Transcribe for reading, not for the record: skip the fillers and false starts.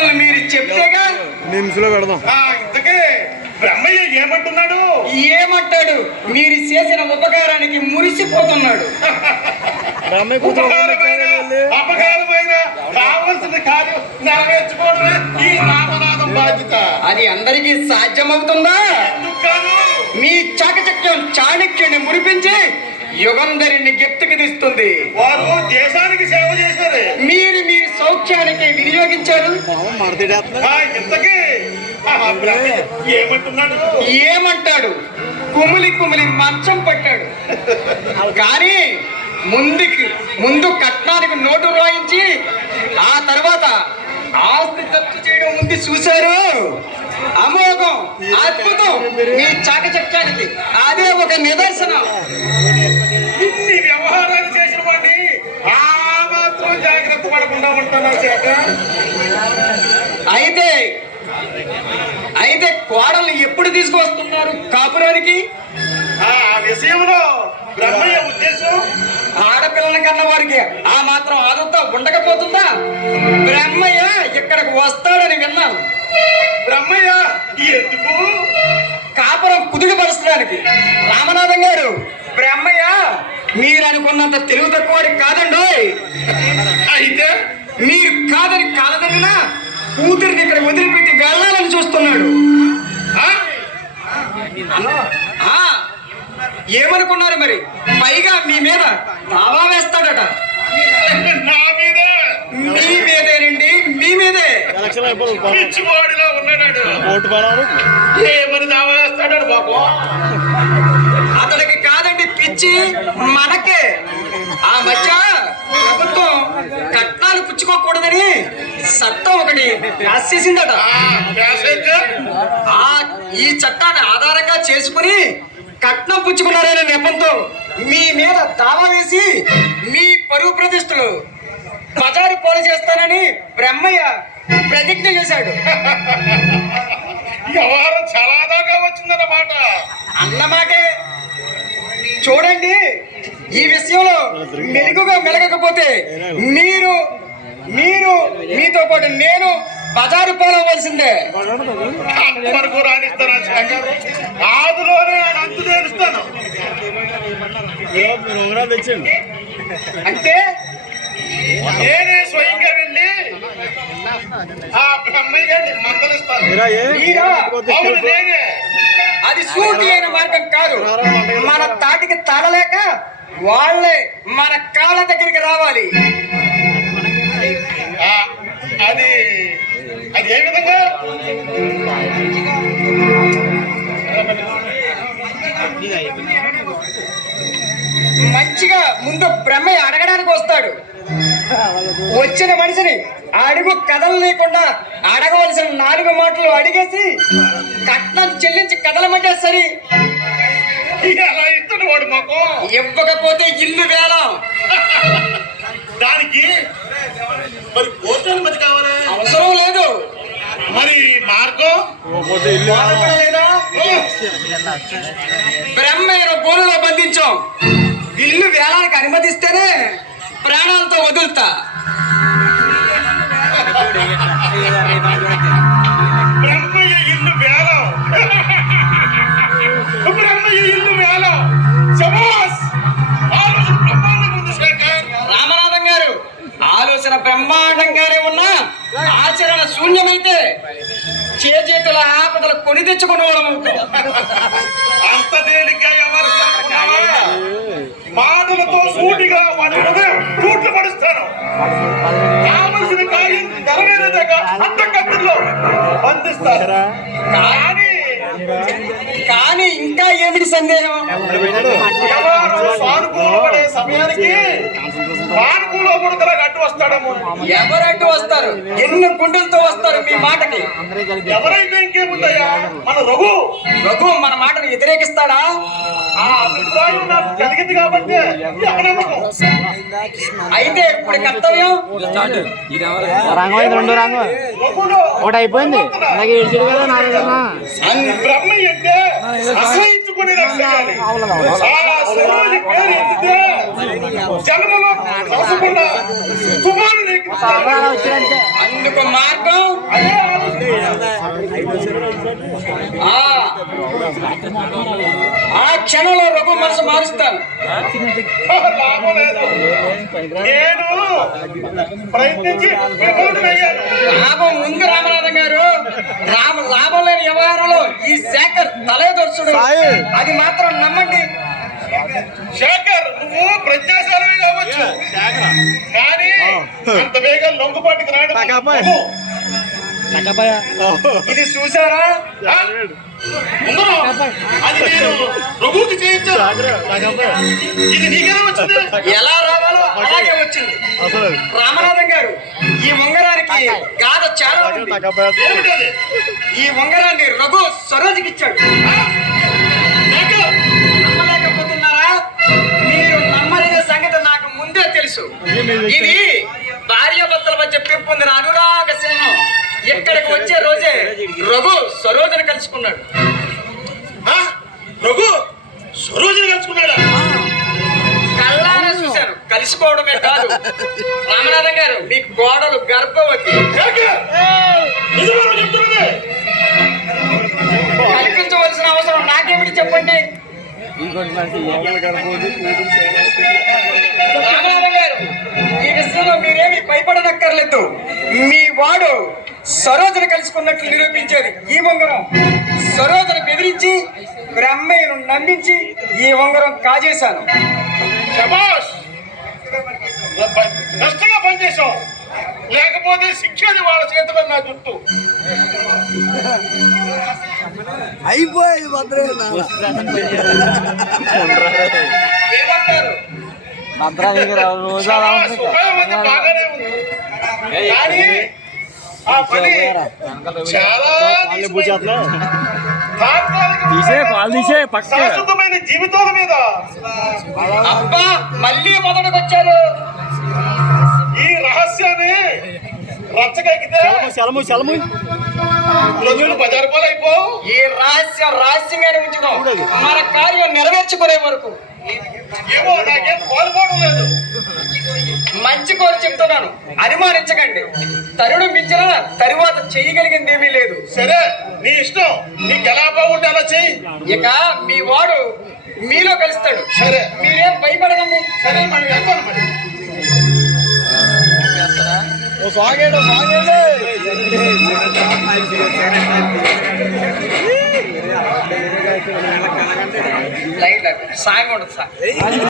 పద్ధతులు మీరు చెప్తేగా నిమ్స్లో పెడదాం. ఇంతకే బ్రహ్మయ్య ఏమంటున్నాడు? ఏమంటాడు? మీరు చేసిన ఉపకారానికి మురిసిపోతున్నాడు. అపకారమైన కావలసిన కార్యం నెరవేర్చుకోవడమే ఈ రామనాథం బాధ్యత. అది అందరికీ సాధ్యమవుతుందా? మీ చాకచక్యం చాణక్యుని మురిపించి యుగంధరిని గిఫ్ట్కి తీస్తుంది. వారు దేశానికి సేవ చేశారు, మీరు మీ సౌఖ్యానికి వినియోగించారు. ఇంతకీ ఏమంటున్నాడు? ఏమంటాడు? కుమిలి కుమిలి మంచం పట్టాడు. కానీ ముందు కట్నానికి నోటు రాయించి ఆ తర్వాత ఆస్తి జప్తు చేయడం ముందు చూశారు. అమోఘం, అద్భుతం మీ చాకచక్యానికి. అదే ఒక నిదర్శనం. ఇన్ని వ్యవహారాలు చేసిన వాడిని ఆ మాత్రం జాగ్రత్త పడకుండా ఉంటున్నా చేత. అయితే కోడల్ని ఎప్పుడు తీసుకువస్తున్నారు కాపురానికి? ఆ విషయంలో బ్రహ్మయ్య ఉద్దేశం ఆడపిల్లల కన్నా వారికి ఆ మాత్రం ఆదరణ ఉండకపోతుందా? బ్రహ్మయ్య ఇక్కడికి వస్తాడని విన్నాను. బ్రహ్మయ్య ఎందుకు? కాపురం కుదుటపరచడానికి. రామనాథం గారు, బ్రహ్మయ్య మీరు అనుకున్నంత తెలివి తక్కువ కాదండి. అయితే మీరు కాదని కాలదన్నా కూతురిని ఇక్కడ వదిలిపెట్టి వెళ్ళాలని చూస్తున్నాడు. ఏమనుకున్నారు మరి? పైగా మీ మీద దావా వేస్తాడట. మీ మీదేనండి, మీ మీదే. పిచ్చివాడిలో ఉన్నాడు. ఏమని దావా వేస్తాడు బాబు? అతడికి కాదండి పిచ్చి, మనకే. ఆ మధ్య ప్రభుత్వం కట్నాలు పుచ్చుకోకూడదని చట్టం ఒకటి పాస్ చేసిందట. ఈ చట్టాన్ని ఆధారంగా చేసుకుని కట్నం పుచ్చుకున్నారనే నెపంతో మీ మీద దావా వేసి మీ పరువు ప్రతిష్టలు బజారు పోలు చేస్తానని బ్రహ్మయ్య ప్రతిజ్ఞ చేశాడు. వ్యవహారం చాలా దాకా వచ్చిందన్నమాట. అన్నమాటే. చూడండి, ఈ విషయంలో మెలుగుగా మెలగకపోతే మీరు మీతో పాటు నేను బజారు పోలవలసిందే. అంతవరకు రాణిస్తాను. ఆదులోనే అంతు తెలుస్తాను. అంటే నేనే స్వయంగా వెళ్ళి ఆ బ్రహ్మయ్య మందలిస్తాను. నేనే. అది సూటి అయిన మార్గం కాదు. మన తాటికి తాళలేక వాళ్ళే మన కాళ్ళ దగ్గరికి రావాలి. అది ఏ విధంగా? మంచిగా ముందు బ్రహ్మయ్య అడగడానికి వస్తాడు. వచ్చిన మనిషిని అడుగు కదలలేకుండా అడగవలసిన 4 మాటలు అడిగేసి కట్నం చెల్లించి కదలమంటే సరి. ఇవ్వకపోతే ఇల్లు వేలం. దానికి మరి కోర్టులు మరి కావాలి. అవసరం లేదు. మరి మార్గం లేదా? బ్రహ్మయ్యను గోలులో బంధించాం. ఇల్లు వేలానికి అనుమతిస్తేనే ప్రాణాలతో వదులుతా. బ్రహ్మయ్య ఇల్లు వేలం. బ్రహ్మయ్య ఇల్లు వేలం. రామనాథం గారు, ఆలోచన బ్రహ్మాండంగానే ఉన్నా ఆచరణ శూన్యమైతే చేతుల ఆపదలు కొని తెచ్చుకునే వాళ్ళం. అంత తేలిగ్గా ఎవరు మాటలతో సూటిగా వాటి కూట్లు పడుస్తాను. కావలసిన కార్యం నెరవేరేదాకా అంతఃకత్తుల్లో బంధిస్తారు. కానీ ఇంకా ఏమిటి సందేహం? సానుకూలపడే సమయానికి అడ్డు వస్తాడేమో. ఎవరు అడ్డు వస్తారు? ఎన్ని గుండెలతో వస్తారు మీ మాటకి? ఎవరైతే ఇంకేముందయ్యా, మన రఘు మన మాటను వ్యతిరేకిస్తాడా? ఆ అభిప్రాయం నాకు కలిగింది కాబట్టి అయితే ఇప్పుడు కర్తవ్యం ఒకటి అయిపోయింది. బ్రహ్మయ్య అంటే అసహించుకుని జన్మలో అందుకు మార్గం ఆ క్షణంలో రఘు మనసు మారుస్తాను. లాభం లేదు. నేను ప్రయత్నించి విఫలమయ్యాను. లాభం ఉంది రామనాథం గారు. లాభం లేని వ్యవహారంలో ఈ శేఖర్ తలేదొరుచుడు. అది మాత్రం నమ్మండి. శేఖర్, నువ్వు ప్రజ్ఞాశాలి కావచ్చు, కానీ అంత వేగం లొంగుబాటుకు రాడు. ఇది చూసారా? ఆ? ఉందరు. అది నేను రఘుకి చేయించాను. ఇది నీకెలా వచ్చింది? ఎలా రావాలో అలాగే వచ్చింది. రామనాథం గారు, ఈ ఉంగరానికి గాథ చాలా ఉంది. ఏమిటి అది? ఈ ఉంగరాన్ని రఘు సరోజికి ఇచ్చాడు. ఆ? శేఖర్, నమ్మలేకపోతున్నారా? మీరు నమ్మలేని సంగతి నాకు ముందే తెలుసు. ఇది భార్యాభర్తల మధ్య పెంపొందిన అనురాగ సింహం. ఇక్కడికి వచ్చే రోజే రఘు సరోజను కలుసుకున్నాడు. ఆ? రఘు సరోజిని కలుసుకున్నాడా? కళ్ళారా చూశాను. కలిసిపోవడమే కాదు రామనాథం గారు, మీ కోడలు గర్భవతి. శేఖర్, నిజమా నువ్వు చెప్తున్నది? కల్పించవలసిన అవసరం నాకేమిటి చెప్పండి. రామనాథం గారు, ఈ విషయంలో మీరేమి భయపడనక్కర్లేదు. మీ వాడు సరోజను కలుసుకున్నట్లు నిరూపించేది ఈ ఉంగరం. సరోజను బెదిరించి బ్రహ్మయ్యను నమ్మించి ఈ ఉంగరం కాజేశాను. శభాష్, కష్టంగా పనిచేసావు. లేకపోతే శిక్షది వాళ్ళ చేతిలో నా జుట్టు. అయిపోయింది భద్రేనా ఏమంటారు? శభాష్, ఉపయోగం బాగానే ఉంది. కానీ ఆ పని చాలా శాశ్వతమైన జీవితాల మీద అబ్బా, మళ్ళీ మొదటికొచ్చారు. ఈ రహస్యాన్ని రచ్చకెక్కితే రోజులు 10 రూపాయలు అయిపోవు. ఈ రహస్యంగానే ఉంచుదాం. మన కార్యం నెరవేర్చుకునే వరకు. ఏమో నాకేం కోల్పోవడం లేదు. మంచి కోరి చెప్తున్నాను, అనుమానించకండి. తరుడు మించిన తరువాత చేయగలిగింది ఏమీ లేదు. సరే, నీ ఇష్టం. నీకు ఎలా బాగుంటే అలా చెయ్యి. ఇక మీ వాడు మీలో కలుస్తాడు. సరే మీరేం భయపడకండి. సరే, మనం వెళ్తాను మరి. లైట్ సాంగ్ ఉండదు సార్.